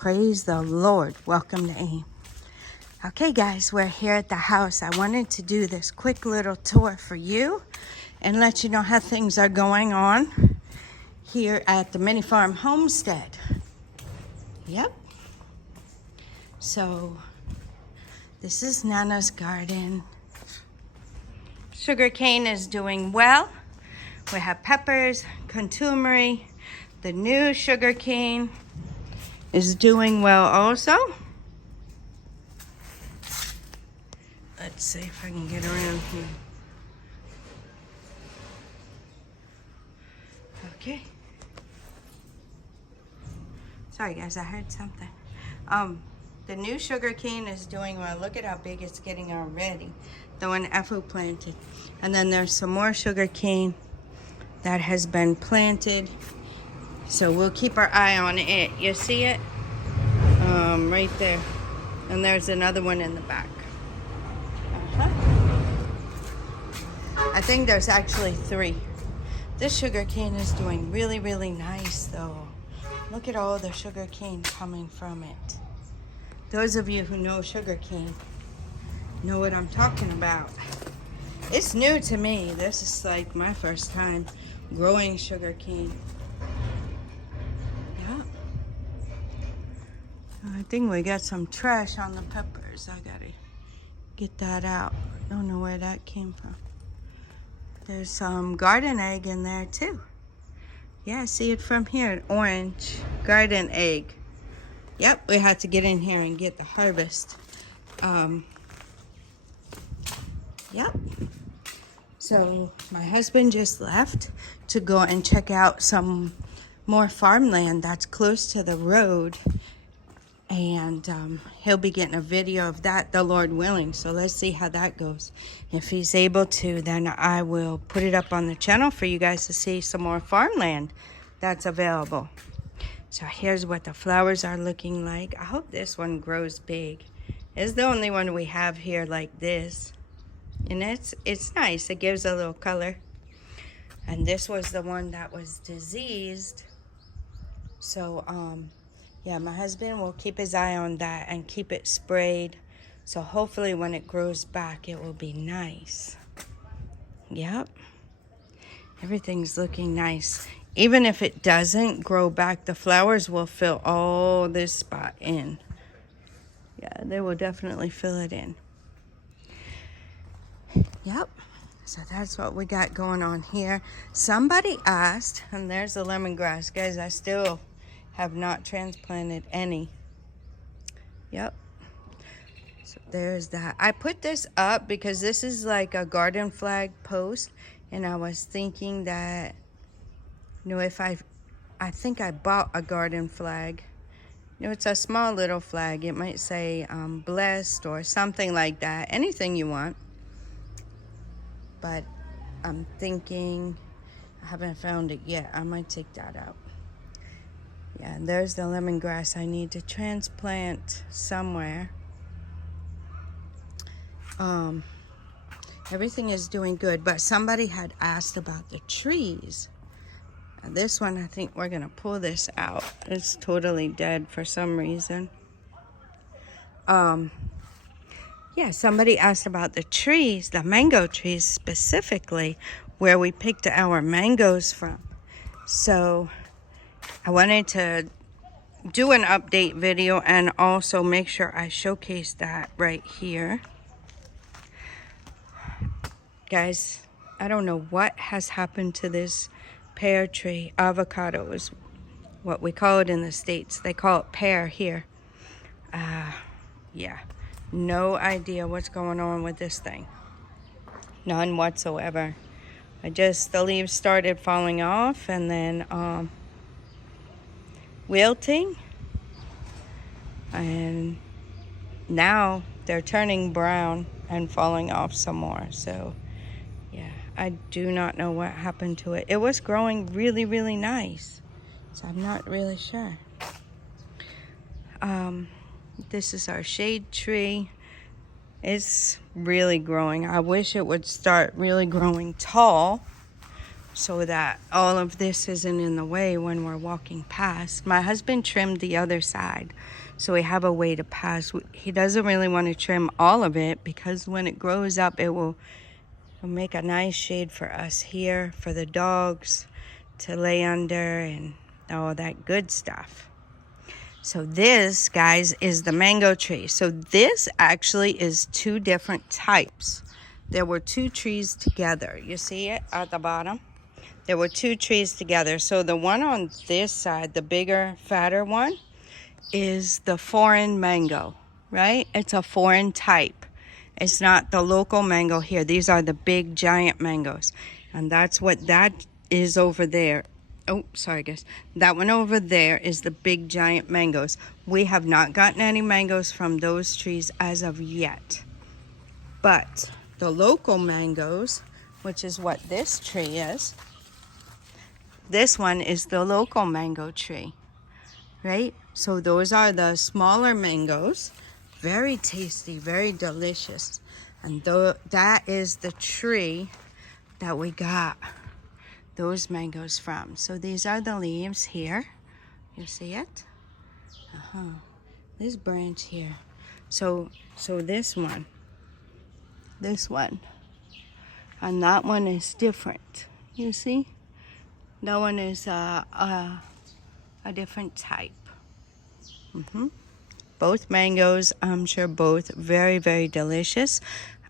Praise the Lord. Welcome to AIM. Okay, guys, we're here at the house. I wanted to do this quick little tour for you and let you know how things are going on here at the MiniFarm Homestead. Yep. So, this is Nana's garden. Sugarcane is doing well. We have peppers, contumery. The new sugarcane is doing well also. Let's see if I can get around here. Okay. Sorry guys, I heard something. The new sugarcane is doing well. Look at how big it's getting already. The one Effu planted. And then there's some more sugarcane that has been planted. So we'll keep our eye on it. You see it? Right there. And there's another one in the back. I think there's actually 3. This sugarcane is doing really, really nice though. Look at all the sugarcane coming from it. Those of you who know sugarcane know what I'm talking about. It's new to me. This is like my first time growing sugarcane. Yeah. I think we got some trash on the peppers. I gotta get that out. Don't know where that came from. There's some garden egg in there too. Yeah, I see it from here, an orange garden egg. Yep, we had to get in here and get the harvest. Yep. So my husband just left to go and check out some more farmland that's close to the road. And he'll be getting a video of that, the Lord willing. So let's see how that goes. If he's able to, then I will put it up on the channel for you guys to see some more farmland that's available. So here's what the flowers are looking like. I hope this one grows big. It's the only one we have here like this. And it's nice. It gives a little color. And this was the one that was diseased. So, yeah, my husband will keep his eye on that and keep it sprayed. So hopefully when it grows back, it will be nice. Yep. Everything's looking nice. Even if it doesn't grow back, the flowers will fill all this spot in. Yeah, they will definitely fill it in. Yep. So that's what we got going on here. Somebody asked, and there's the lemongrass. Guys, I still have not transplanted any. Yep. So there's that. I put this up because this is like a garden flag post, and I was thinking that, you know, if I think I bought a garden flag. You know, it's a small little flag. It might say blessed or something like that. Anything you want. But I'm thinking, I haven't found it yet. I might take that out. Yeah, and there's the lemongrass I need to transplant somewhere. Everything is doing good, but somebody had asked about the trees. This one, I think we're gonna pull this out. It's totally dead for some reason. Yeah, somebody asked about the trees, the mango trees specifically, where we picked our mangoes from. So I wanted to do an update video and also make sure I showcase that right here. Guys, I don't know what has happened to this pear tree. Avocado is what we call it in the States. They call it pear here. Yeah, no idea what's going on with this thing. None whatsoever. The leaves started falling off and then wilting. And now they're turning brown and falling off some more. So yeah, I do not know what happened to it. It was growing really, really nice. So I'm not really sure. This is our shade tree. It's really growing. I wish it would start really growing tall so that all of this isn't in the way when we're walking past. My husband trimmed the other side, so we have a way to pass. He doesn't really want to trim all of it because when it grows up, it will make a nice shade for us here, for the dogs to lay under and all that good stuff. So this, guys, is the mango tree. So this actually is two different types. There were two trees together. You see it at the bottom? There were two trees together. So the one on this side, the bigger, fatter one, is the foreign mango, right? It's a foreign type. It's not the local mango here. These are the big, giant mangoes. And that's what that is over there. Oh, sorry, guys. That one over there is the big, giant mangoes. We have not gotten any mangoes from those trees as of yet. But the local mangoes, which is what this tree is, this one is the local mango tree, right? So those are the smaller mangoes. Very tasty, very delicious. And that is the tree that we got those mangoes from. So these are the leaves here. You see it? This branch here. So this one, and that one is different. You see? That one is a different type. Both mangoes, I'm sure both very, very delicious.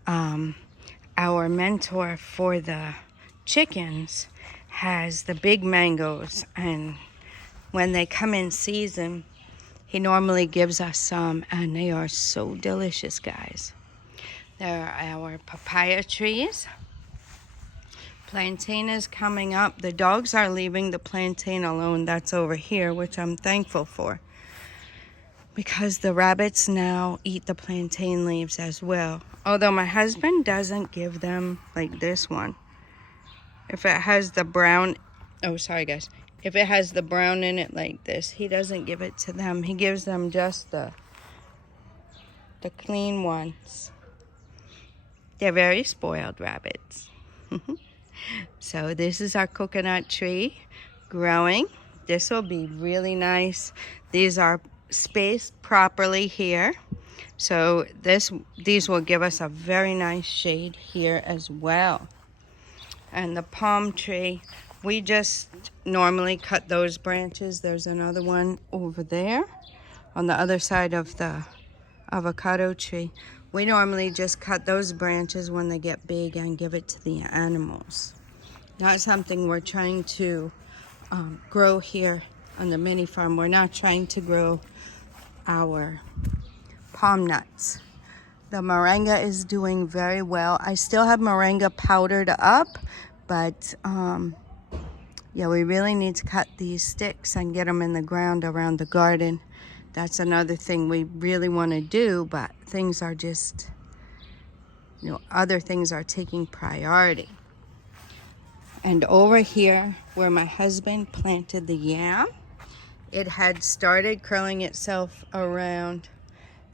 Our mentor for the chickens has the big mangoes, and when they come in season, he normally gives us some, and they are so delicious, guys. There are our papaya trees. Plantain is coming up. The dogs are leaving the plantain alone. That's over here, which I'm thankful for, because the rabbits now eat the plantain leaves as well. Although my husband doesn't give them like this one. If it has the brown, oh sorry guys, if it has the brown in it like this, he doesn't give it to them. He gives them just the clean ones. They're very spoiled rabbits. So this is our coconut tree growing. This will be really nice. These are spaced properly here. So these will give us a very nice shade here as well. And the palm tree, we just normally cut those branches. There's another one over there on the other side of the avocado tree. We normally just cut those branches when they get big and give it to the animals. Not something we're trying to grow here on the mini farm. We're not trying to grow our palm nuts. The moringa is doing very well. I still have moringa powdered up, but yeah, we really need to cut these sticks and get them in the ground around the garden. That's another thing we really want to do, but things are just, other things are taking priority. And over here where my husband planted the yam, it had started curling itself around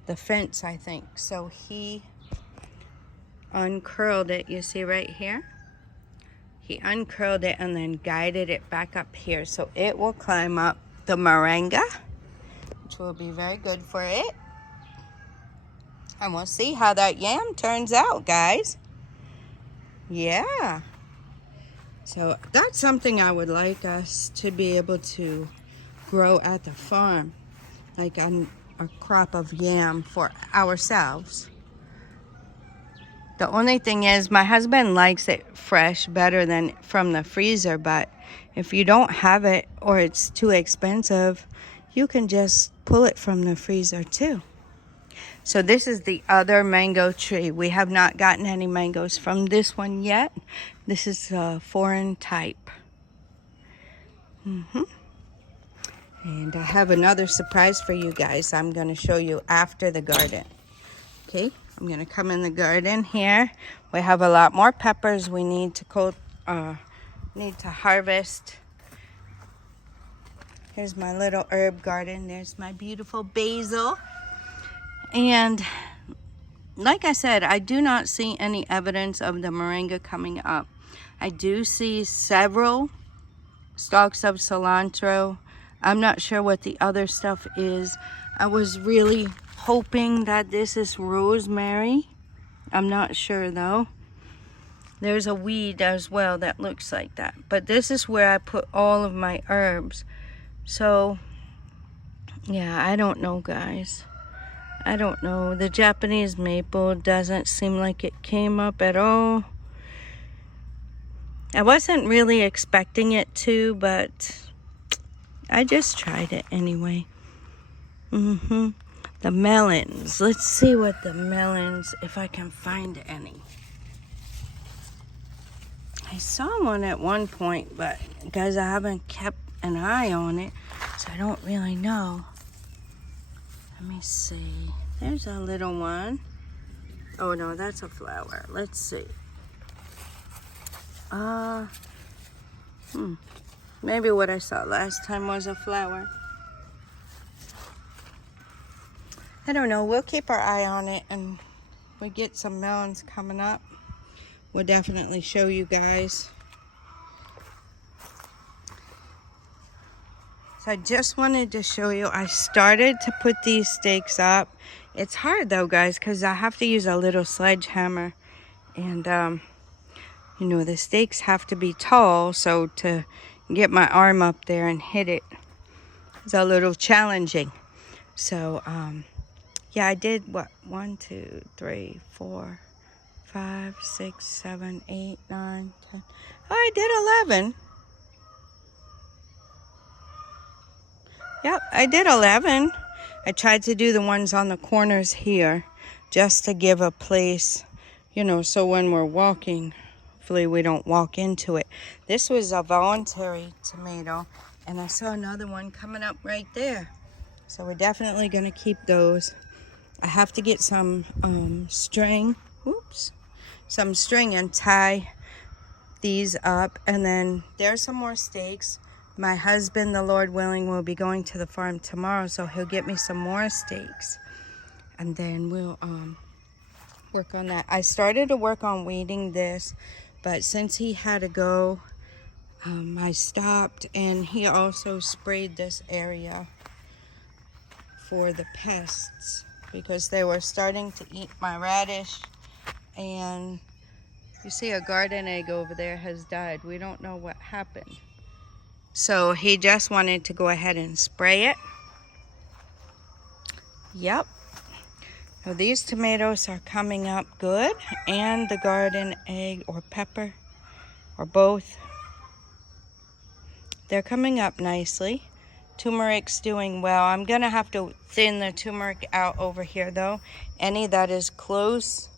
the fence, I think. So he uncurled it, you see right here? He uncurled it and then guided it back up here. So it will climb up the moringa, which will be very good for it. And we'll see how that yam turns out, guys. Yeah. So that's something I would like us to be able to grow at the farm. Like a crop of yam for ourselves. The only thing is my husband likes it fresh better than from the freezer, but if you don't have it or it's too expensive, you can just pull it from the freezer too. So this is the other mango tree. We have not gotten any mangoes from this one yet. This is a foreign type. And I have another surprise for you guys. I'm going to show you after the garden. Okay, I'm going to come in the garden here. We have a lot more peppers we need to harvest. Here's my little herb garden. There's my beautiful basil. And like I said, I do not see any evidence of the moringa coming up. I do see several stalks of cilantro. I'm not sure what the other stuff is. I was really hoping that this is rosemary. I'm not sure though. There's a weed as well that looks like that. But this is where I put all of my herbs. So, yeah, I don't know, guys. I don't know. The Japanese maple doesn't seem like it came up at all. I wasn't really expecting it to, but I just tried it anyway. The melons. Let's see what the melons, if I can find any. I saw one at one point, but guys, I haven't kept an eye on it, so I don't really know. Let me see. There's a little one. Oh no, that's a flower. Let's see. Maybe what I saw last time was a flower. I don't know. We'll keep our eye on it, and we get some melons coming up. We'll definitely show you guys. So I just wanted to show you, I started to put these stakes up. It's hard though, guys, because I have to use a little sledgehammer. And, you know, the stakes have to be tall, so to get my arm up there and hit it is a little challenging. So, yeah, I did what? 1, 2, 3, 4, 5, 6, 7, 8, 9, 10. Oh, I did 11. Yep, I did 11. I tried to do the ones on the corners here just to give a place, you know, so when we're walking, hopefully we don't walk into it. This was a voluntary tomato, and I saw another one coming up right there. So we're definitely going to keep those. I have to get some string, some string and tie these up. And then there's some more stakes. My husband, the Lord willing, will be going to the farm tomorrow, so he'll get me some more stakes. And then we'll work on that. I started to work on weeding this, but since he had to go, I stopped, and he also sprayed this area for the pests because they were starting to eat my radish. And you see a garden egg over there has died. We don't know what happened. So he just wanted to go ahead and spray it. Yep. So these tomatoes are coming up good, and the garden egg or pepper or both. They're coming up nicely. Turmeric's doing well. I'm gonna have to thin the turmeric out over here though. Any that is close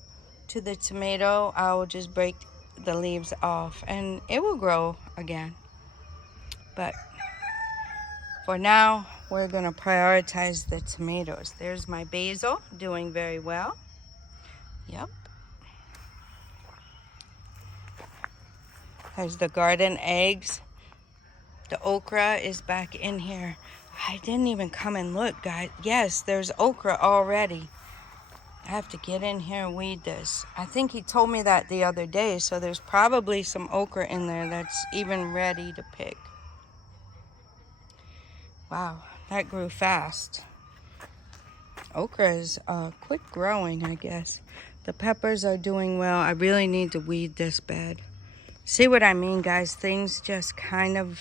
to the tomato, I'll just break the leaves off and it will grow again. But for now, we're gonna prioritize the tomatoes. There's my basil, doing very well. Yep. There's the garden eggs. The okra is back in here. I didn't even come and look, guys. Yes, there's okra already. I have to get in here and weed this. I think he told me that the other day, so there's probably some okra in there that's even ready to pick. Wow, that grew fast. Okra is quick growing, I guess. The peppers are doing well. I really need to weed this bed. See what I mean, guys? Things just kind of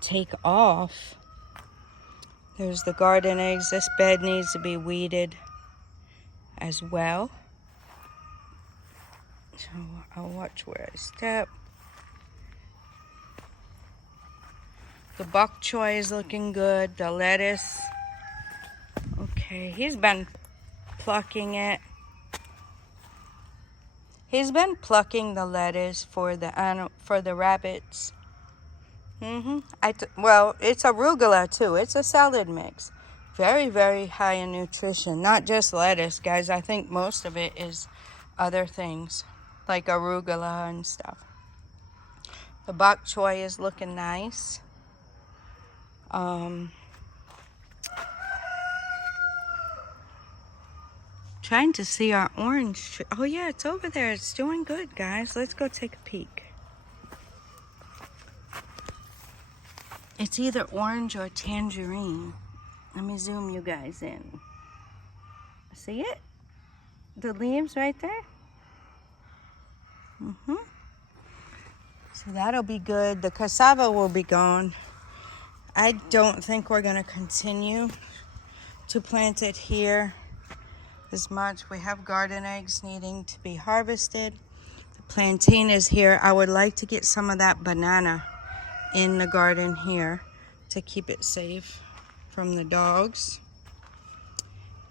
take off. There's the garden eggs. This bed needs to be weeded as well. So I'll watch where I step. The bok choy is looking good. The lettuce. Okay, he's been plucking it. He's been plucking the lettuce for the rabbits. Well, it's arugula too. It's a salad mix. Very, very high in nutrition. Not just lettuce, guys. I think most of it is other things like arugula and stuff. The bok choy is looking nice. Trying to see our orange tree. Oh yeah, it's over there. It's doing good, guys. Let's go take a peek. It's either orange or tangerine. Let me zoom you guys in. See it? The leaves right there? So that'll be good. The cassava will be gone. I don't think we're gonna continue to plant it here as much. We have garden eggs needing to be harvested. The plantain is here. I would like to get some of that banana in the garden here to keep it safe from the dogs.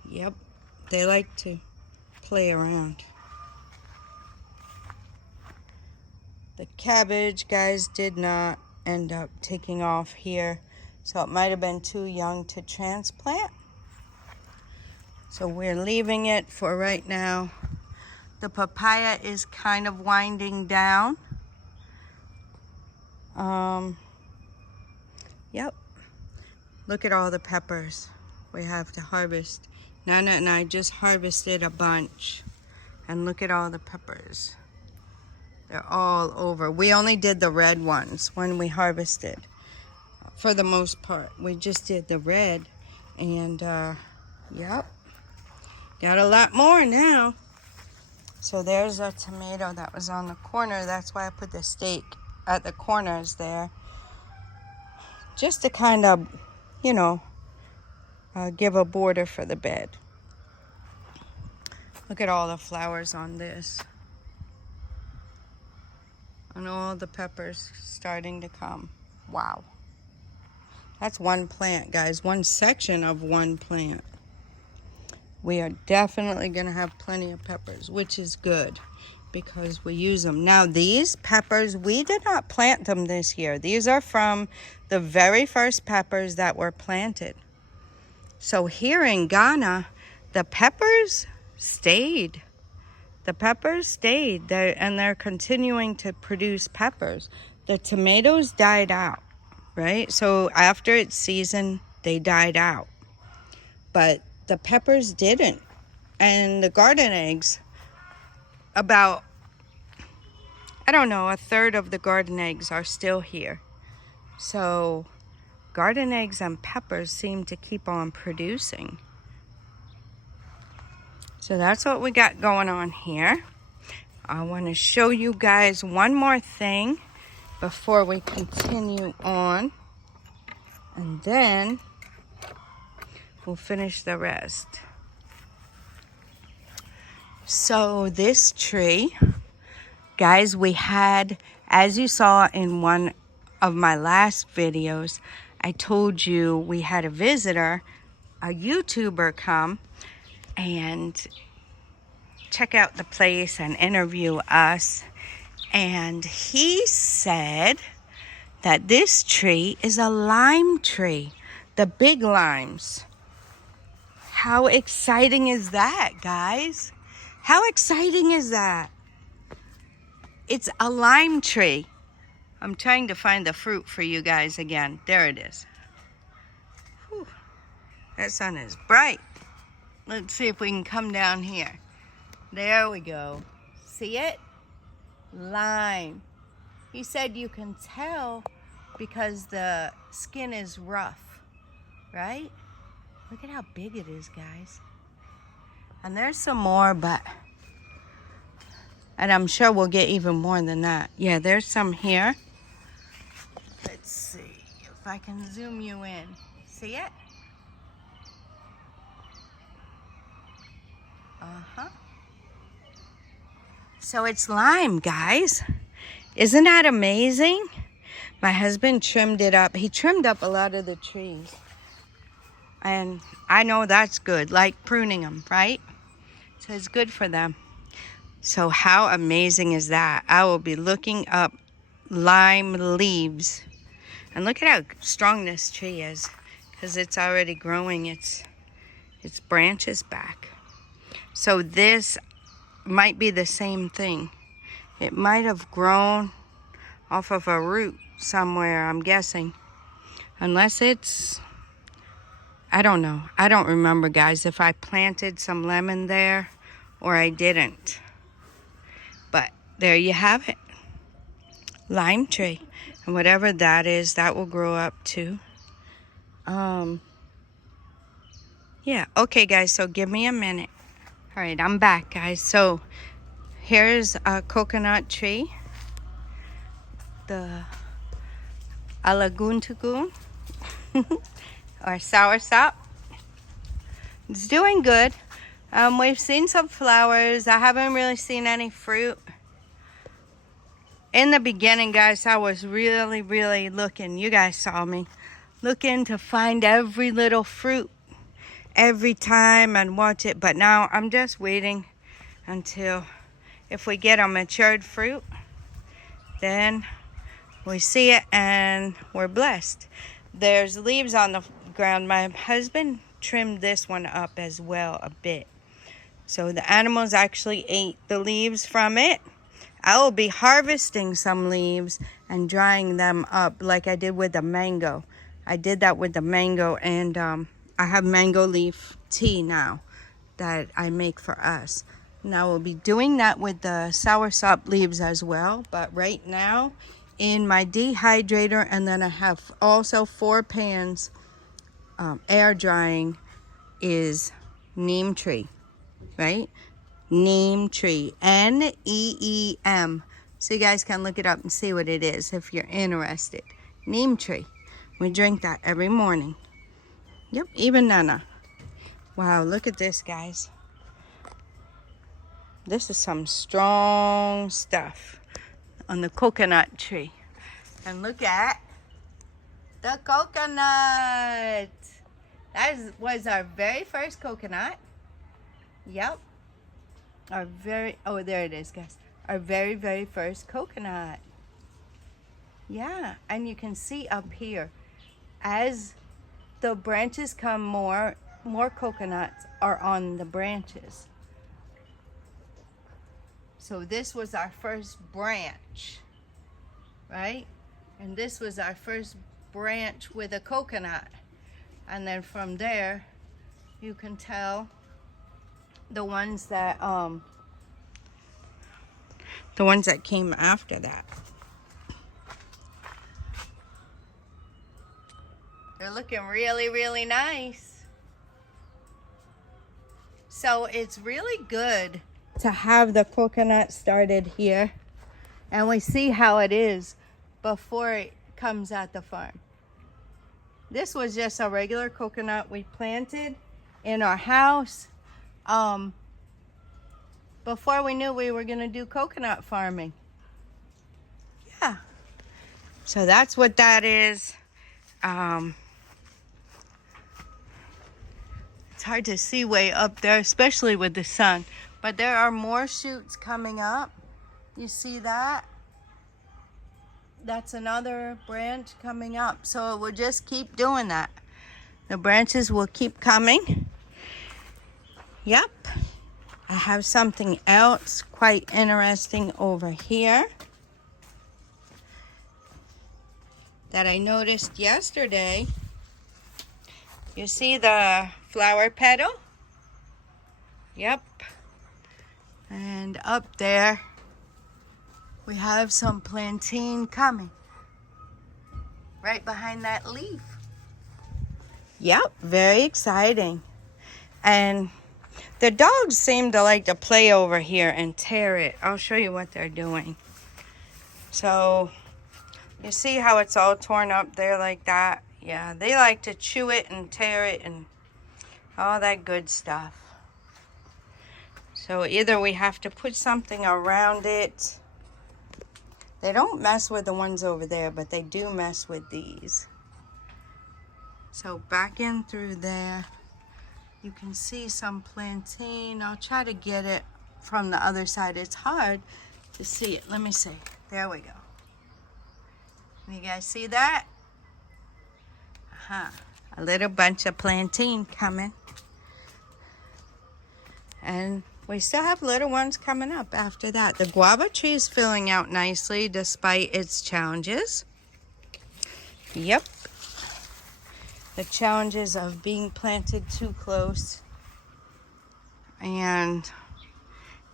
Yep, they like to play around. The cabbage, guys, did not end up taking off here, so it might have been too young to transplant. So we're leaving it for right now. The papaya is kind of winding down. Yep. Look at all the peppers we have to harvest. Nana and I just harvested a bunch. And look at all the peppers. They're all over. We only did the red ones when we harvested. For the most part, we just did the red. And, yep. Got a lot more now. So there's a tomato that was on the corner. That's why I put the stake at the corners there. Just to kind of, you know, give a border for the bed. Look at all the flowers on this. And all the peppers starting to come. Wow. That's one plant, guys. One section of one plant. We are definitely going to have plenty of peppers, which is good because we use them. Now, these peppers, we did not plant them this year. These are from the very first peppers that were planted. So here in Ghana, the peppers stayed. The peppers stayed, and they're continuing to produce peppers. The tomatoes died out, right? So after its season, they died out. But the peppers didn't. And the garden eggs, about, I don't know, a third of the garden eggs are still here. So garden eggs and peppers seem to keep on producing. So that's what we got going on here. I want to show you guys one more thing before we continue on. And then we'll finish the rest. So this tree, guys, we had, as you saw in one of my last videos, I told you we had a visitor, a YouTuber, come and check out the place and interview us. And he said that this tree is a lime tree, the big limes. How exciting is that, guys? How exciting is that? It's a lime tree. I'm trying to find the fruit for you guys again. There it is. Whew. That sun is bright. Let's see if we can come down here. There we go. See it? Lime. He said you can tell because the skin is rough, right? Look at how big it is, guys. And there's some more, and I'm sure we'll get even more than that. Yeah, there's some here. Let's see if I can zoom you in. See it? So it's lime, guys. Isn't that amazing? My husband trimmed it up. He trimmed up a lot of the trees. And I know that's good, like pruning them, right? So it's good for them. So how amazing is that? I will be looking up lime leaves. And look at how strong this tree is, because it's already growing its branches back. So this might be the same thing. It might have grown off of a root somewhere, I'm guessing. Unless it's, I don't know. I don't remember, guys, if I planted some lemon there or I didn't. But there you have it. Lime tree. And whatever that is, that will grow up too. Yeah, okay guys, so give me a minute. All right, I'm back guys. So here's a coconut tree, the alaguntugun or soursop. It's doing good. We've seen some flowers. I haven't really seen any fruit. In the beginning, guys, I was really looking. You guys saw me looking to find every little fruit every time and watch it. But now I'm just waiting until if we get a matured fruit, then we see it and we're blessed. There's leaves on the ground. My husband trimmed this one up as well a bit. So the animals actually ate the leaves from it. I will be harvesting some leaves and drying them up like I did with the mango. I did that with the mango, and I have mango leaf tea now that I make for us. Now we'll be doing that with the soursop leaves as well. But right now in my dehydrator, and then I have also 4 pans air drying, is neem tree, right? Neem tree, Neem. So you guys can look it up and see what it is if you're interested. Neem tree. We drink that every morning. Yep, even Nana. Wow, look at this, guys. This is some strong stuff on the coconut tree. And look at the coconut. That was our very first coconut. Yep. Oh, there it is, guys. Our very first coconut. Yeah, and you can see up here, as the branches come, more coconuts are on the branches. So this was our first branch, right? And this was our first branch with a coconut. And then from there, you can tell the ones that came after that. They're looking really nice. So it's really good to have the coconut started here, and we see how it is before it comes at the farm. This was just a regular coconut we planted in our house before we knew we were going to do coconut farming. Yeah. So that's what that is. It's hard to see way up there, especially with the sun. But there are more shoots coming up. You see that? That's another branch coming up. So it will just keep doing that. The branches will keep coming. Yep. I have something else quite interesting over here that I noticed yesterday. You see the flower petal? Yep. And up there, we have some plantain coming right behind that leaf. Yep, very exciting. And the dogs seem to like to play over here and tear it. I'll show you what they're doing. So you see how it's all torn up there like that? Yeah, they like to chew it and tear it and all that good stuff. So either we have to put something around it. They don't mess with the ones over there, but they do mess with these. So back in through there, you can see some plantain. I'll try to get it from the other side. It's hard to see it. Let me see. There we go. You guys see that? A little bunch of plantain coming. And we still have little ones coming up after that. The guava tree is filling out nicely despite its challenges. Yep. The challenges of being planted too close. And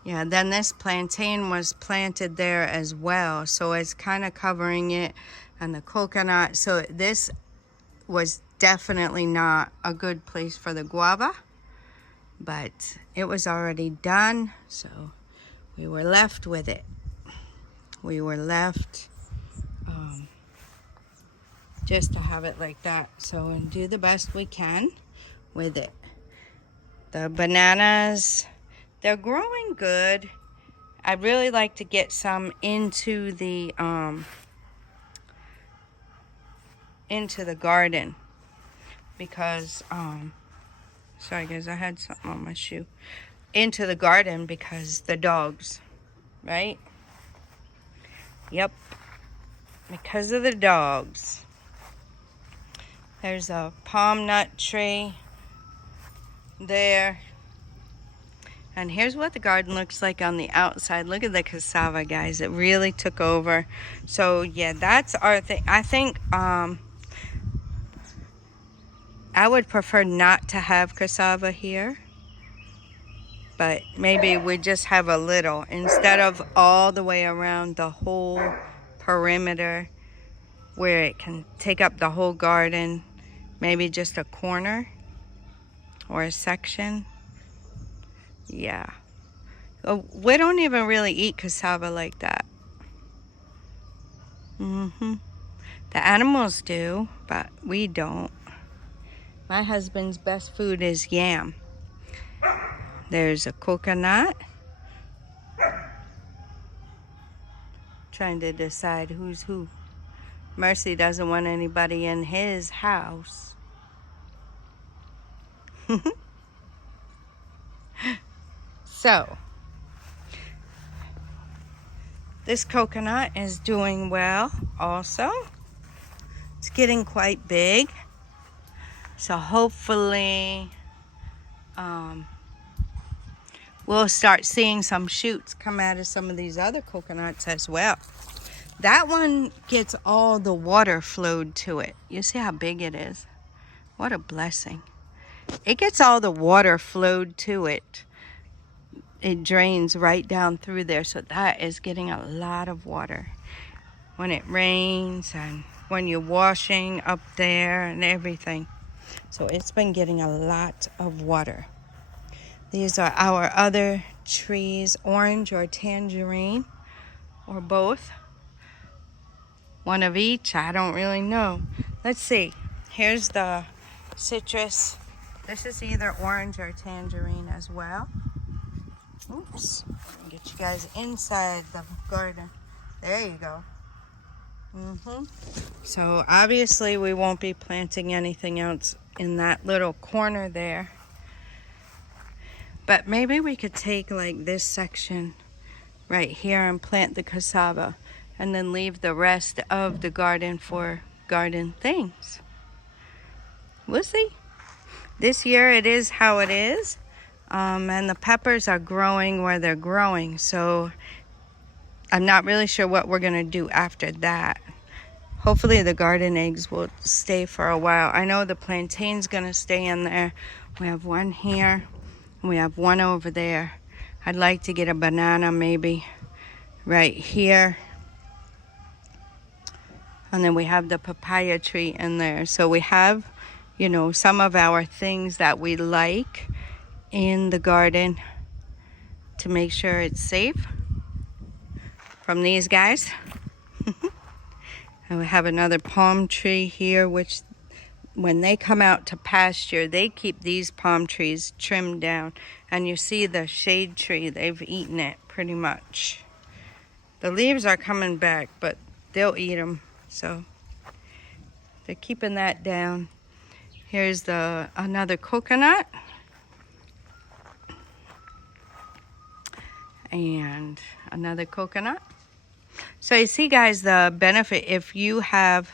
yeah, then this plantain was planted there as well. So it's kind of covering it. and the coconut. So this was definitely not a good place for the guava, but it was already done, so we were left with it. We were left just to have it like that. So and do the best we can with it. The bananas, they're growing good. I'd really like to get some into the garden because sorry guys, I had something on my shoe. Into the garden because the dogs, right? Yep, because of the dogs. There's a palm nut tree there. And here's what the garden looks like on the outside. Look at the cassava, guys. It really took over. So yeah, that's our thing. I think I would prefer not to have cassava here, but maybe we just have a little instead of all the way around the whole perimeter where it can take up the whole garden. Maybe just a corner or a section. Yeah. We don't even really eat cassava like that. The animals do, but we don't. My husband's best food is yam. There's a coconut. Trying to decide who's who. Mercy doesn't want anybody in his house. So, this coconut is doing well also. It's getting quite big. So hopefully we'll start seeing some shoots come out of some of these other coconuts as well. That one gets all the water flowed to it. You see how big it is? What a blessing. It gets all the water flowed to it. It drains right down through there, so that is getting a lot of water when it rains and when you're washing up there and everything. So it's been getting a lot of water. These are our other trees, orange or tangerine or both. One of each, I don't really know. Let's see. Here's the citrus. This is either orange or tangerine as well. Oops, get you guys inside the garden. There you go. So obviously we won't be planting anything else in that little corner there. But maybe we could take like this section right here and plant the cassava and then leave the rest of the garden for garden things. We'll see. This year it is how it is. And the peppers are growing where they're growing, so I'm not really sure what we're going to do after that. Hopefully the garden eggs will stay for a while. I know the plantain's going to stay in there. We have one here, and we have one over there. I'd like to get a banana maybe right here. And then we have the papaya tree in there. So we have, you know, some of our things that we like in the garden to make sure it's safe from these guys. And we have another palm tree here, which when they come out to pasture, they keep these palm trees trimmed down. And you see the shade tree, they've eaten it pretty much. The leaves are coming back, but they'll eat them. So they're keeping that down. Here's another coconut. And another coconut. So you see guys, the benefit if you have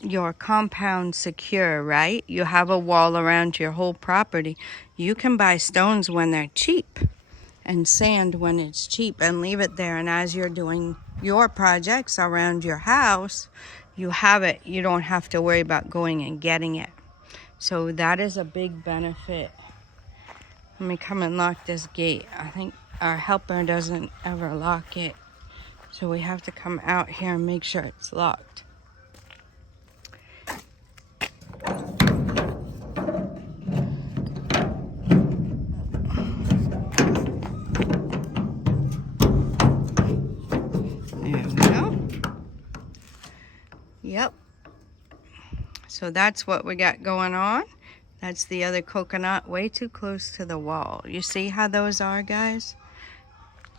your compound secure, right? You have a wall around your whole property. You can buy stones when they're cheap and sand when it's cheap and leave it there. And as you're doing your projects around your house, you have it. You don't have to worry about going and getting it. So that is a big benefit. Let me come and lock this gate. I think our helper doesn't ever lock it. So we have to come out here and make sure it's locked. There we go. Yep. So that's what we got going on. That's the other coconut way too close to the wall. You see how those are, guys?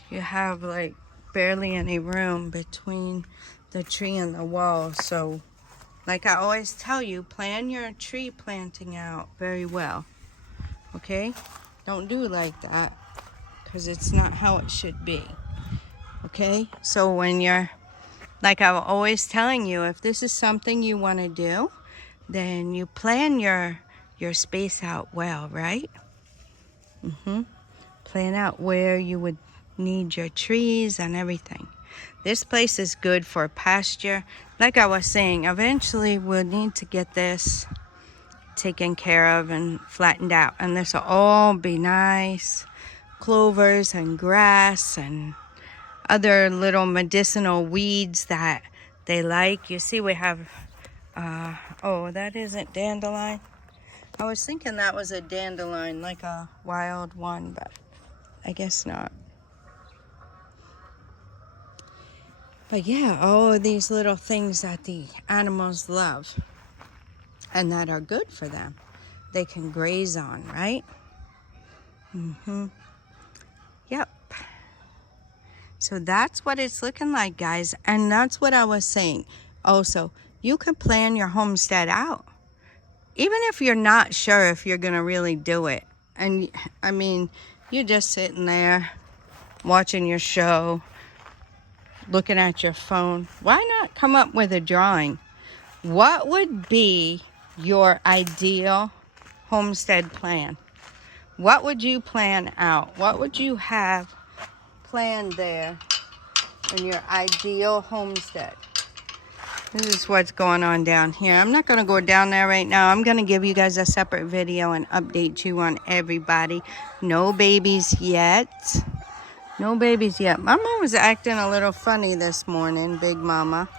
You have like barely any room between the tree and the wall. So like I always tell you, plan your tree planting out very well. Okay? Don't do like that, because it's not how it should be. Okay? So when you're, like I'm always telling you, if this is something you want to do, then you plan your space out well, right? Plan out where you would need your trees and everything. This place is good for pasture. Like I was saying, eventually we'll need to get this taken care of and flattened out, and this will all be nice clovers and grass and other little medicinal weeds that they like. You see we have oh, that isn't dandelion. I was thinking that was a dandelion, like a wild one, but I guess not. But yeah, all of these little things that the animals love and that are good for them, they can graze on, right? Yep. So that's what it's looking like, guys. And that's what I was saying. Also, you can plan your homestead out, even if you're not sure if you're going to really do it. And I mean, you're just sitting there watching your show, looking at your phone. Why not come up with a drawing? What would be your ideal homestead plan? What would you plan out? What would you have planned there in your ideal homestead? This is what's going on down here. I'm not going to go down there right now. I'm going to give you guys a separate video and update you on everybody. No babies yet. No babies yet. Mama was acting a little funny this morning, Big Mama.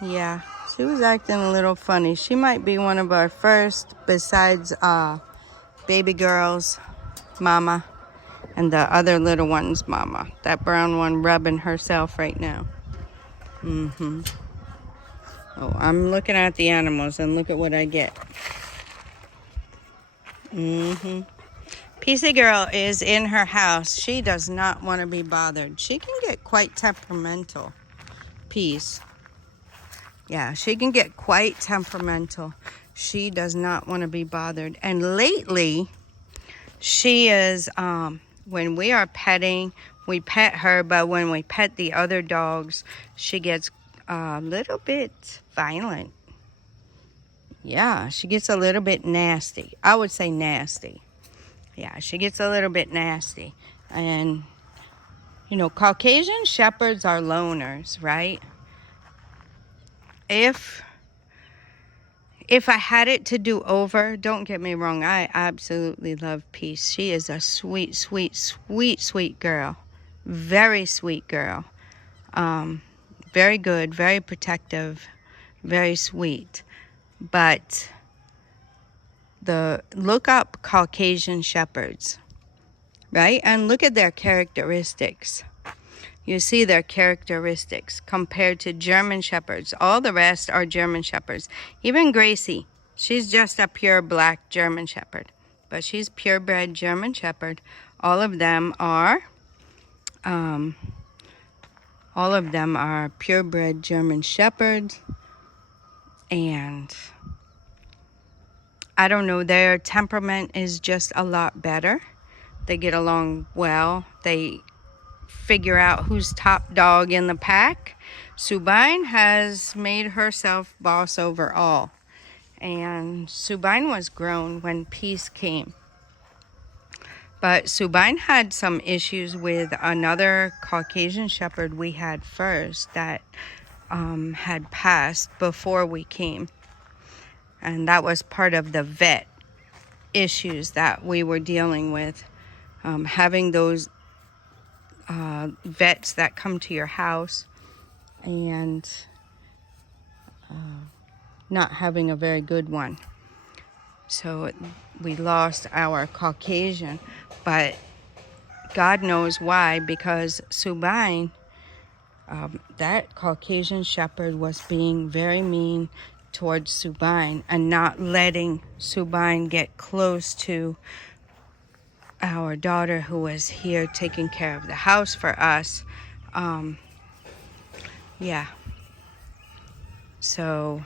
Yeah, she was acting a little funny. She might be one of our first, besides baby girl's mama and the other little one's mama. That brown one rubbing herself right now. Oh, I'm looking at the animals and look at what I get. PC Girl is in her house. She does not want to be bothered. She can get quite temperamental. Peace. Yeah, she can get quite temperamental. She does not want to be bothered. And lately, she is, when we are petting, we pet her, but when we pet the other dogs, she gets a little bit violent. Yeah, she gets a little bit nasty. I would say nasty. Yeah, she gets a little bit nasty. And, you know, Caucasian Shepherds are loners, right? If I had it to do over, don't get me wrong, I absolutely love Peace. She is a sweet, sweet, sweet, sweet girl. Very sweet girl. Very good, very protective, very sweet. But look up Caucasian Shepherds, right? And look at their characteristics. You see their characteristics compared to German Shepherds. All the rest are German Shepherds. Even Gracie, she's just a pure black German Shepherd. But she's purebred German Shepherd. All of them are purebred German Shepherds. And I don't know, their temperament is just a lot better. They get along well. They figure out who's top dog in the pack. Subine has made herself boss over all. And Subine was grown when Peace came. But Subine had some issues with another Caucasian Shepherd we had first that had passed before we came. And that was part of the vet issues that we were dealing with. Having those vets that come to your house and not having a very good one. So we lost our Caucasian, but God knows why, because Subine, that Caucasian shepherd was being very mean towards Subine and not letting Subine get close to our daughter who was here taking care of the house for us. Yeah. So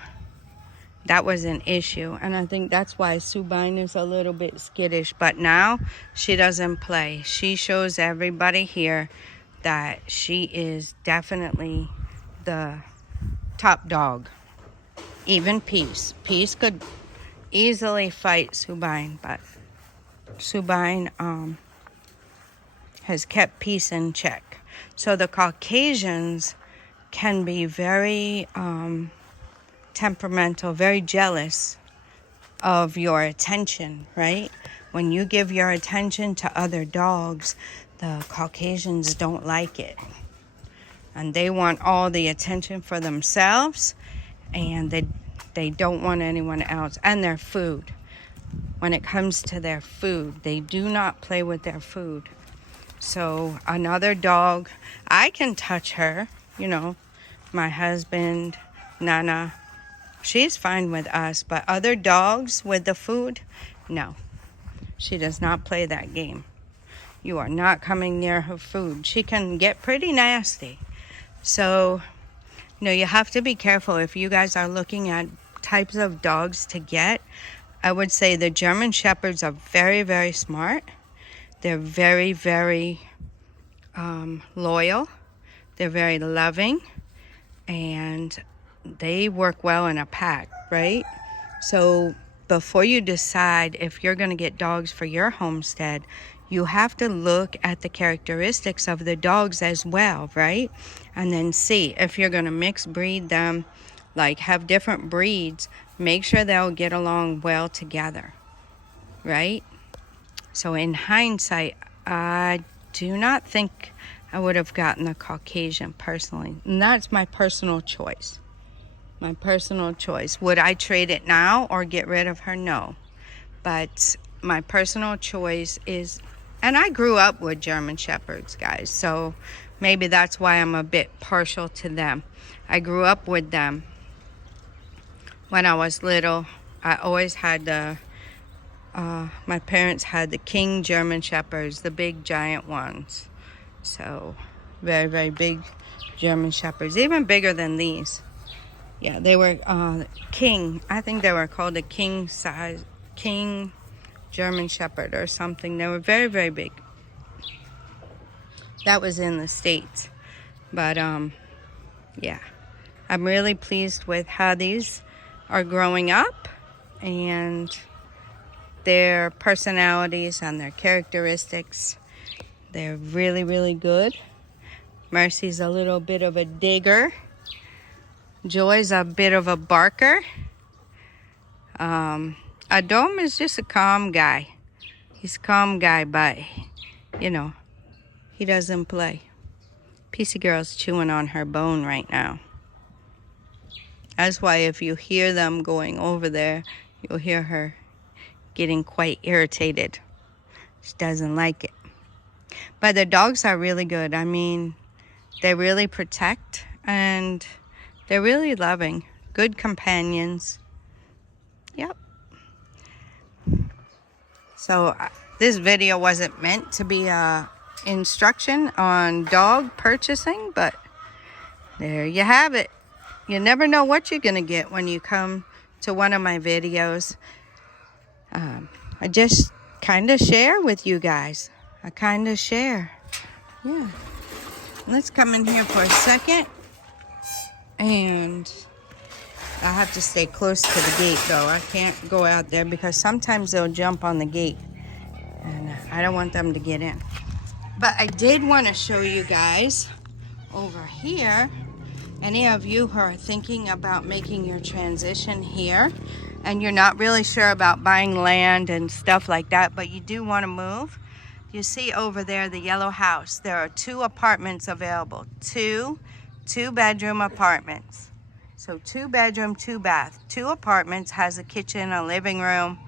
that was an issue, and I think that's why Subine is a little bit skittish, but now she doesn't play. She shows everybody here that she is definitely the top dog. Even Peace. Peace could easily fight Subine, but Subine has kept Peace in check. So the Caucasians can be very temperamental, very jealous of your attention, right? When you give your attention to other dogs, the Caucasians don't like it. And they want all the attention for themselves, and they don't want anyone else. And their food. When it comes to their food, they do not play with their food. So another dog, I can touch her, you know, my husband, Nana, she's fine with us, but other dogs with the food, no. She does not play that game. You are not coming near her food. She can get pretty nasty. So, you know, you have to be careful if you guys are looking at types of dogs to get. I would say the German Shepherds are very, very smart. They're very, very loyal. They're very loving. And they work well in a pack, right? So before you decide if you're going to get dogs for your homestead, you have to look at the characteristics of the dogs as well, right? And then see if you're going to mix breed them, like have different breeds, make sure they'll get along well together, right? So in hindsight, I do not think I would have gotten the Caucasian personally. And that's my personal choice. My personal choice. Would I trade it now or get rid of her? No. But my personal choice is, and I grew up with German Shepherds, guys, so maybe that's why I'm a bit partial to them. I grew up with them. When I was little, I always had my parents had the King German Shepherds, the big giant ones. So very, very big German Shepherds, even bigger than these. Yeah, they were King. I think they were called a King size, King German Shepherd or something. They were very, very big. That was in the States. But yeah, I'm really pleased with how these are growing up and their personalities and their characteristics. They're really, really good. Mercy's a little bit of a digger. Joy's a bit of a barker. Adom is just a calm guy. He's a calm guy, but, you know, he doesn't play. Piecey Girl's chewing on her bone right now. That's why if you hear them going over there, you'll hear her getting quite irritated. She doesn't like it. But the dogs are really good. I mean, they really protect and they're really loving. Good companions. Yep. So this video wasn't meant to be a instruction on dog purchasing, but there you have it. You never know what you're going to get when you come to one of my videos. I just kind of share with you guys. I kind of share. Yeah. Let's come in here for a second. And I have to stay close to the gate, though. I can't go out there because sometimes they'll jump on the gate. And I don't want them to get in. But I did want to show you guys over here. Any of you who are thinking about making your transition here and you're not really sure about buying land and stuff like that, but you do want to move, you see over there the yellow house. There are 2 apartments available. Two 2-bedroom apartments. So 2 bedroom, 2 bath. 2 apartments, has a kitchen, a living room.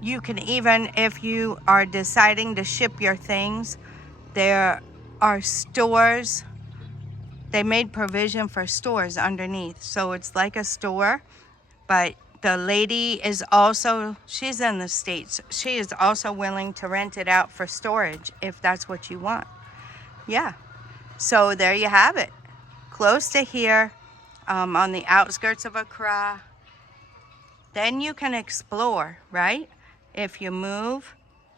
You can even, if you are deciding to ship your things, there are stores. They made provision for stores underneath. So it's like a store, but the lady is also, she's in the States. She is also willing to rent it out for storage if that's what you want. Yeah. So there you have it. Close to here, on the outskirts of Accra. Then you can explore, right? If you move,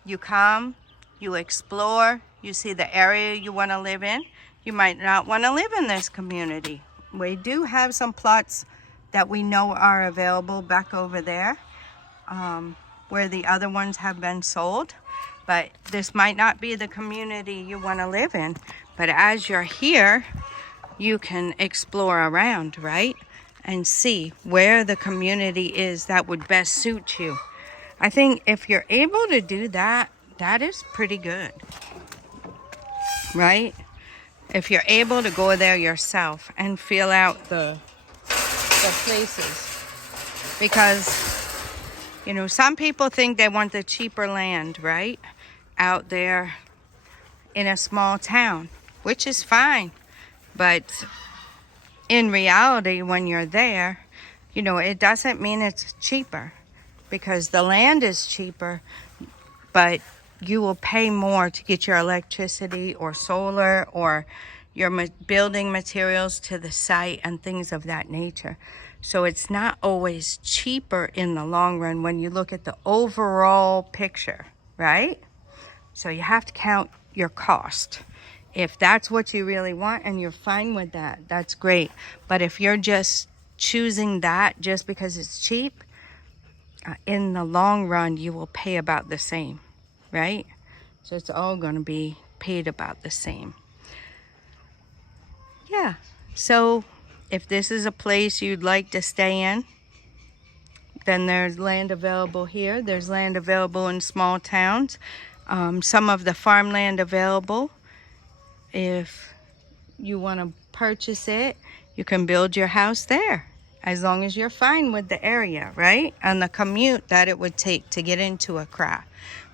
you come, you explore, you see the area you want to live in. You might not want to live in this community. We do have some plots that we know are available back over there, where the other ones have been sold. But this might not be the community you want to live in. But as you're here, you can explore around, right? And see where the community is that would best suit you. I think if you're able to do that, that is pretty good, right? If you're able to go there yourself and feel out the places. Because, you know, some people think they want the cheaper land, right? Out there in a small town, which is fine. But in reality, when you're there, you know, it doesn't mean it's cheaper, because the land is cheaper, but you will pay more to get your electricity or solar or your building materials to the site and things of that nature. So it's not always cheaper in the long run when you look at the overall picture, right? So you have to count your cost. If that's what you really want and you're fine with that, that's great. But if you're just choosing that just because it's cheap, in the long run, you will pay about the same, right? So it's all going to be paid about the same. Yeah. So if this is a place you'd like to stay in, then there's land available here. There's land available in small towns. Some of the farmland available. If you want to purchase it, you can build your house there, as long as you're fine with the area, right? And the commute that it would take to get into Accra,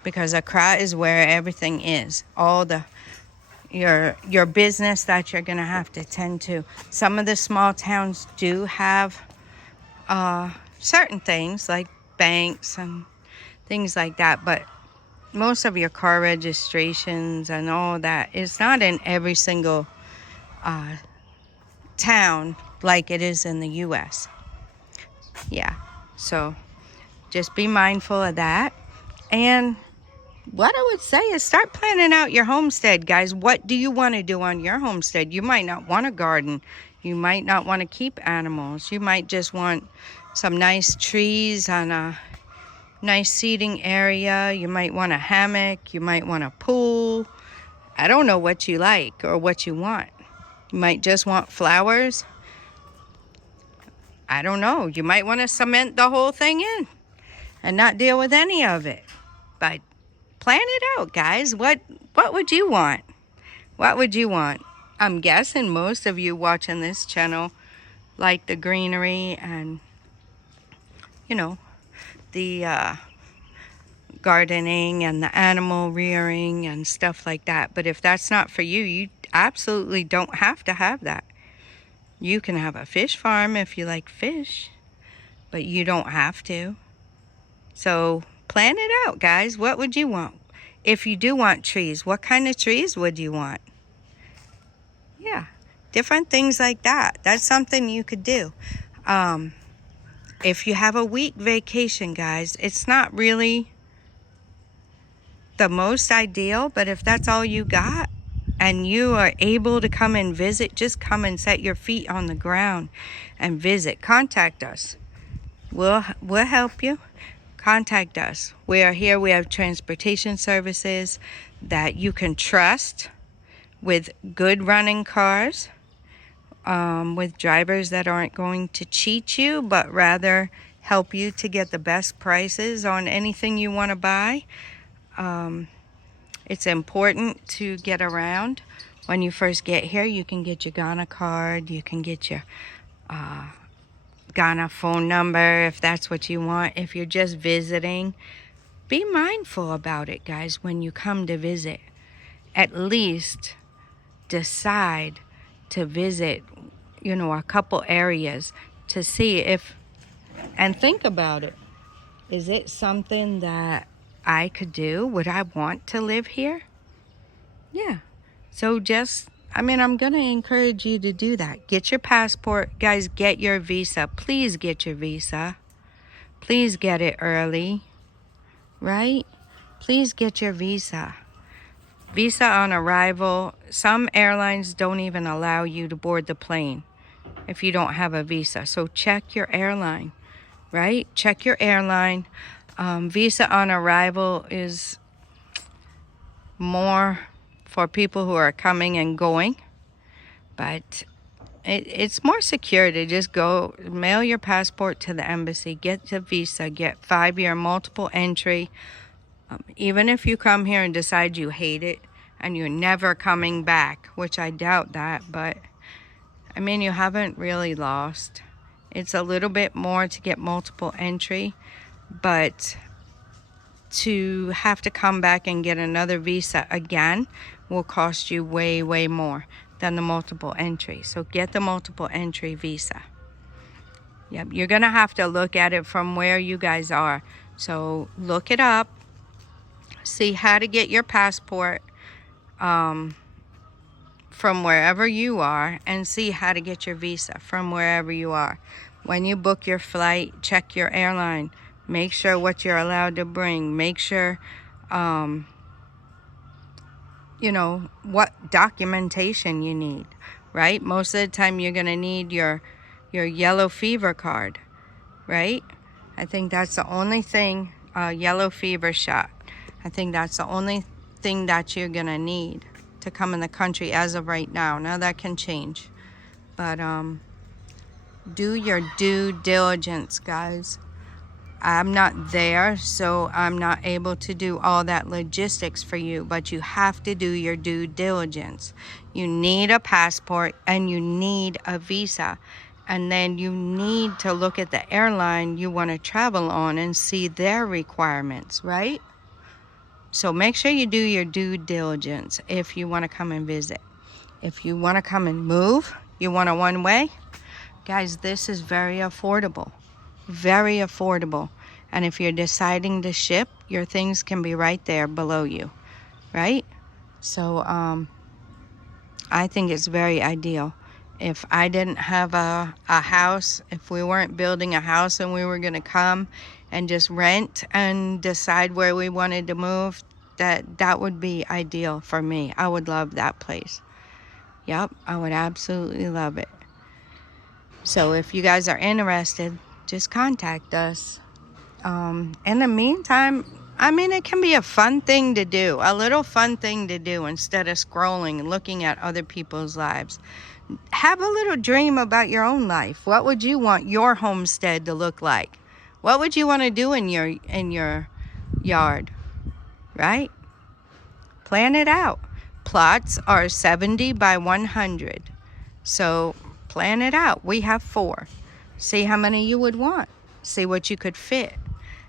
because Accra is where everything is. All the your business that you're gonna have to tend to. Some of the small towns do have certain things like banks and things like that, but most of your car registrations and all that is not in every single town like it is in the US. Yeah, so just be mindful of that. And what I would say is start planning out your homestead, guys. What do you want to do on your homestead? You might not want a garden. You might not want to keep animals. You might just want some nice trees and a nice seating area. You might want a hammock. You might want a pool. I don't know what you like or what you want. You might just want flowers. I don't know. You might want to cement the whole thing in and not deal with any of it. But plan it out, guys. What would you want? What would you want? I'm guessing most of you watching this channel like the greenery and, you know, the gardening and the animal rearing and stuff like that. But if that's not for you, you absolutely don't have to have that. You can have a fish farm if you like fish, but you don't have to. So plan it out, guys. What would you want? If you do want trees, what kind of trees would you want? Yeah, different things like that. That's something you could do. If you have a week vacation, guys, it's not really the most ideal, but if that's all you got and you are able to come and visit, just come and set your feet on the ground and visit. Contact us. We'll help you. Contact us. We are here. We have transportation services that you can trust, with good running cars, with drivers that aren't going to cheat you, but rather help you to get the best prices on anything you want to buy. It's important to get around. When you first get here, you can get your Ghana card, you can get your Ghana phone number if that's what you want. If you're just visiting, be mindful about it, guys, when you come to visit. At least decide to visit, you know, a couple areas to see if, and think about it. Is it something that I could do? Would I want to live here? Yeah. So just, I'm going to encourage you to do that. Get your passport. Guys, get your visa. Please get your visa. Please get it early, right? Please get your visa. Visa on arrival. Some airlines don't even allow you to board the plane if you don't have a visa. So check your airline, right? Check your airline. Visa on arrival is more for people who are coming and going, but it's more secure to just go mail your passport to the embassy, get the visa, get 5-year multiple entry. Even if you come here and decide you hate it and you're never coming back, which I doubt that, but I mean, you haven't really lost. It's a little bit more to get multiple entry, but to have to come back and get another visa again will cost you way, way more than the multiple entry. So get the multiple entry visa. Yep, you're gonna have to look at it from where you guys are. So look it up, see how to get your passport from wherever you are, and see how to get your visa from wherever you are. When you book your flight, check your airline. Make sure what you're allowed to bring. Make sure, you know, what documentation you need, right? Most of the time you're going to need your yellow fever card, right? I think that's the only thing, yellow fever shot. I think that's the only thing that you're going to need to come in the country as of right now. Now that can change. But do your due diligence, guys. I'm not there, so I'm not able to do all that logistics for you, but you have to do your due diligence. You need a passport and you need a visa, and then you need to look at the airline you want to travel on and see their requirements, right? So make sure you do your due diligence if you want to come and visit. If you want to come and move, you want a one-way, guys, this is very affordable. Very affordable. And if you're deciding to ship, your things can be right there below you, right? So I think it's very ideal. If I didn't have a house, if we weren't building a house and we were going to come and just rent and decide where we wanted to move, that would be ideal for me. I would love that place. Yep, I would absolutely love it. So if you guys are interested, just contact us. In the meantime, I mean, it can be a fun thing to do, a little fun thing to do instead of scrolling and looking at other people's lives. Have a little dream about your own life. What would you want your homestead to look like? What would you want to do in your yard, right? Plan it out. Plots are 70 by 100. So plan it out. We have 4. See how many you would want. See what you could fit.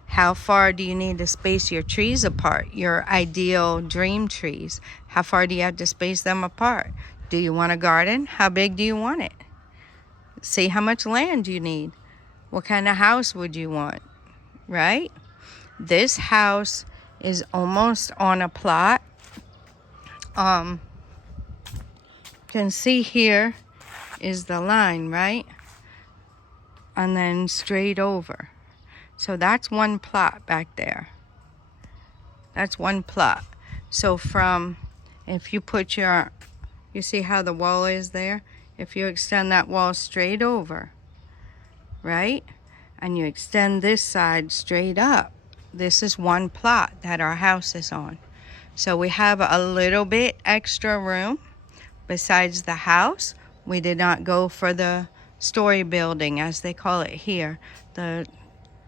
How far do you need to space your trees apart? Your ideal dream trees. How far do you have to space them apart? Do you want a garden? How big do you want it? See how much land you need. What kind of house would you want? Right? This house is almost on a plot. You can see here is the line, right? And then straight over. So that's one plot back there. That's one plot. So from, if you put your, you see how the wall is there? If you extend that wall straight over, right? And you extend this side straight up, this is one plot that our house is on. So we have a little bit extra room besides the house. We did not go for the story building, as they call it here, the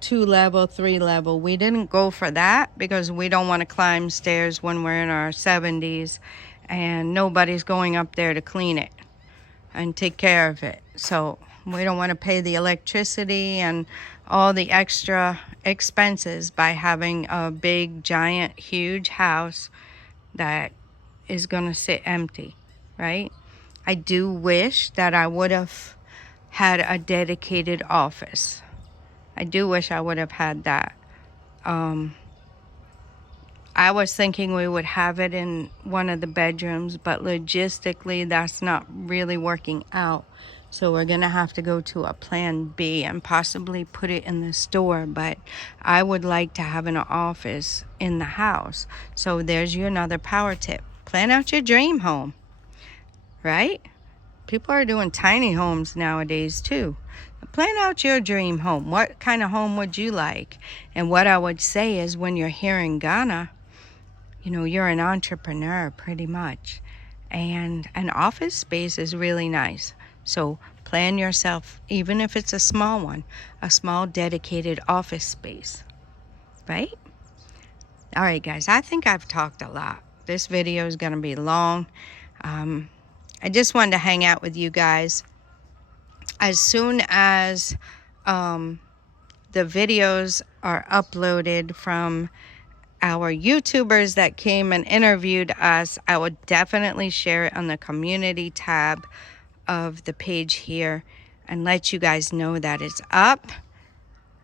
2-level, 3-level. We didn't go for that because we don't want to climb stairs when we're in our 70s and nobody's going up there to clean it and take care of it. So we don't want to pay the electricity and all the extra expenses by having a big, giant, huge house that is going to sit empty, right? I do wish that I would have had a dedicated office. I do wish I would have had that. I was thinking we would have it in one of the bedrooms, but logistically that's not really working out. So we're gonna have to go to a plan B and possibly put it in the store. But I would like to have an office in the house. So there's your another power tip. Plan out your dream home, right? People are doing tiny homes nowadays too. Plan out your dream home. What kind of home would you like? And what I would say is when you're here in Ghana, you know, you're an entrepreneur pretty much. And an office space is really nice. So plan yourself, even if it's a small one, a small dedicated office space, right? All right, guys, I think I've talked a lot. This video is going to be long. I just wanted to hang out with you guys. As soon as the videos are uploaded from our YouTubers that came and interviewed us, I would definitely share it on the community tab of the page here and let you guys know that it's up,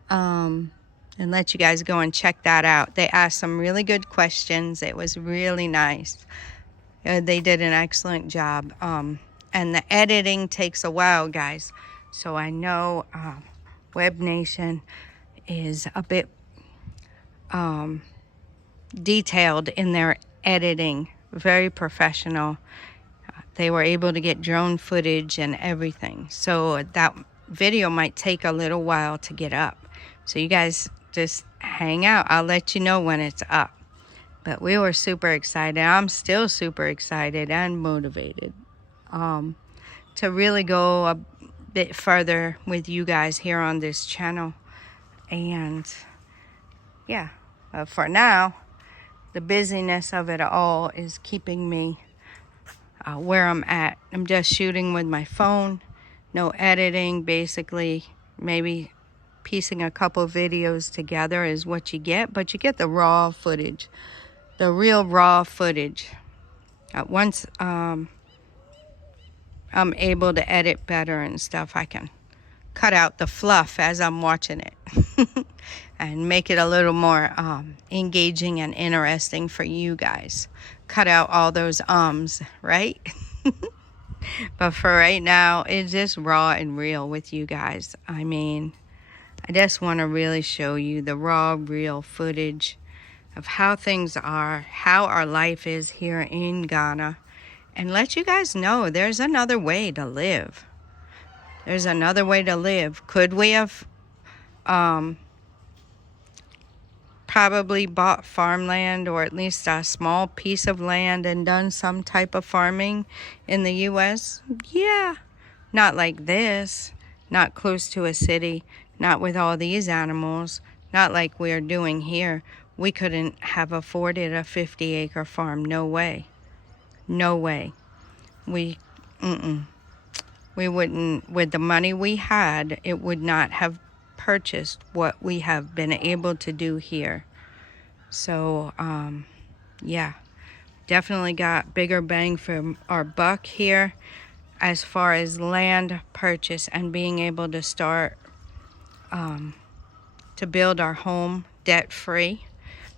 and let you guys go and check that out. They asked some really good questions. It was really nice. They did an excellent job, and the editing takes a while, guys. So I know Web Nation is a bit detailed in their editing, very professional. They were able to get drone footage and everything. So that video might take a little while to get up. So you guys just hang out. I'll let you know when it's up. But we were super excited. I'm still super excited and motivated to really go a bit further with you guys here on this channel. And yeah, for now, the busyness of it all is keeping me where I'm at. I'm just shooting with my phone, no editing, basically. Maybe piecing a couple videos together is what you get, but you get the raw footage, the real raw footage. Once I'm able to edit better and stuff, I can cut out the fluff as I'm watching it and make it a little more engaging and interesting for you guys. Cut out all those right? But for right now, it's just raw and real with you guys. I mean, I just want to really show you the raw, real footage of how things are, how our life is here in Ghana, and let you guys know there's another way to live. There's another way to live. Could we have probably bought farmland, or at least a small piece of land, and done some type of farming in the U.S.? Yeah. Not like this. Not close to a city. Not with all these animals. Not like we're doing here. We couldn't have afforded a 50-acre farm. No way. No way. We wouldn't, with the money we had, it would not have purchased what we have been able to do here. So, yeah, definitely got bigger bang for our buck here as far as land purchase and being able to start to build our home debt-free,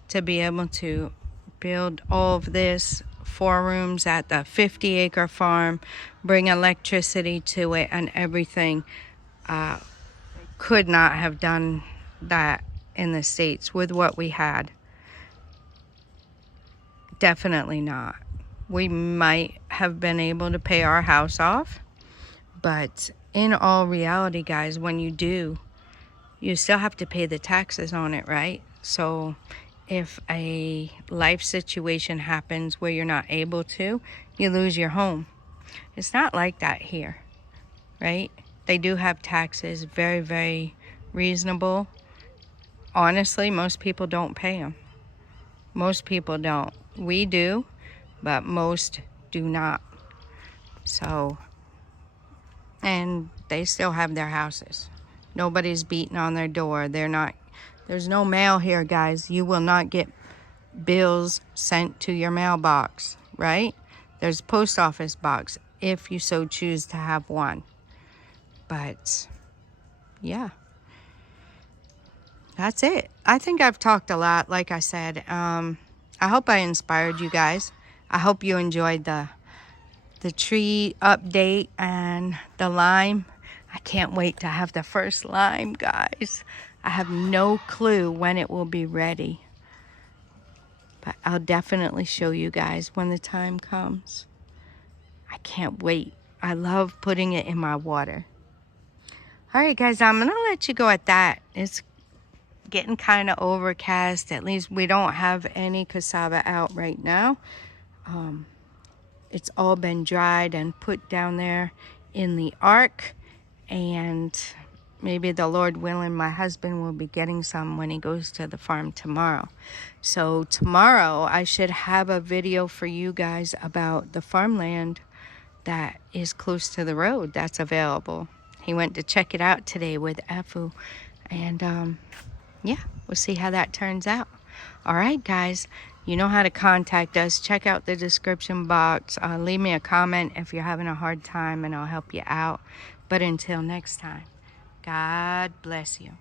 to be able to build all of this, 4 rooms at the 50-acre farm, bring electricity to it and everything. Could not have done that in the States with what we had. Definitely not. We might have been able to pay our house off, but in all reality, guys, when you do, you still have to pay the taxes on it, right? So if a life situation happens where you're not able to, you lose your home. It's not like that here, right? They do have taxes, very, very reasonable. honestly, most people don't pay them. Most people don't. We do, but most do not. So, and they still have their houses. Nobody's beating on their door. There's no mail here, guys. You will not get bills sent to your mailbox, right? There's a post office box if you so choose to have one. But yeah, that's it. I think I've talked a lot, like I said. I hope I inspired you guys. I hope you enjoyed the tree update and the lime. I can't wait to have the first lime, guys. I have no clue when it will be ready, but I'll definitely show you guys when the time comes. I can't wait. I love putting it in my water. All right, guys, I'm gonna let you go at that. It's getting kind of overcast. At least we don't have any cassava out right now. It's all been dried and put down there in the ark, and maybe the Lord willing, my husband will be getting some when he goes to the farm tomorrow. So tomorrow I should have a video for you guys about the farmland that is close to the road that's available. He went to check it out today with Afu, and yeah, we'll see how that turns out. All right, guys, you know how to contact us. Check out the description box. Leave me a comment if you're having a hard time, and I'll help you out. But until next time, God bless you.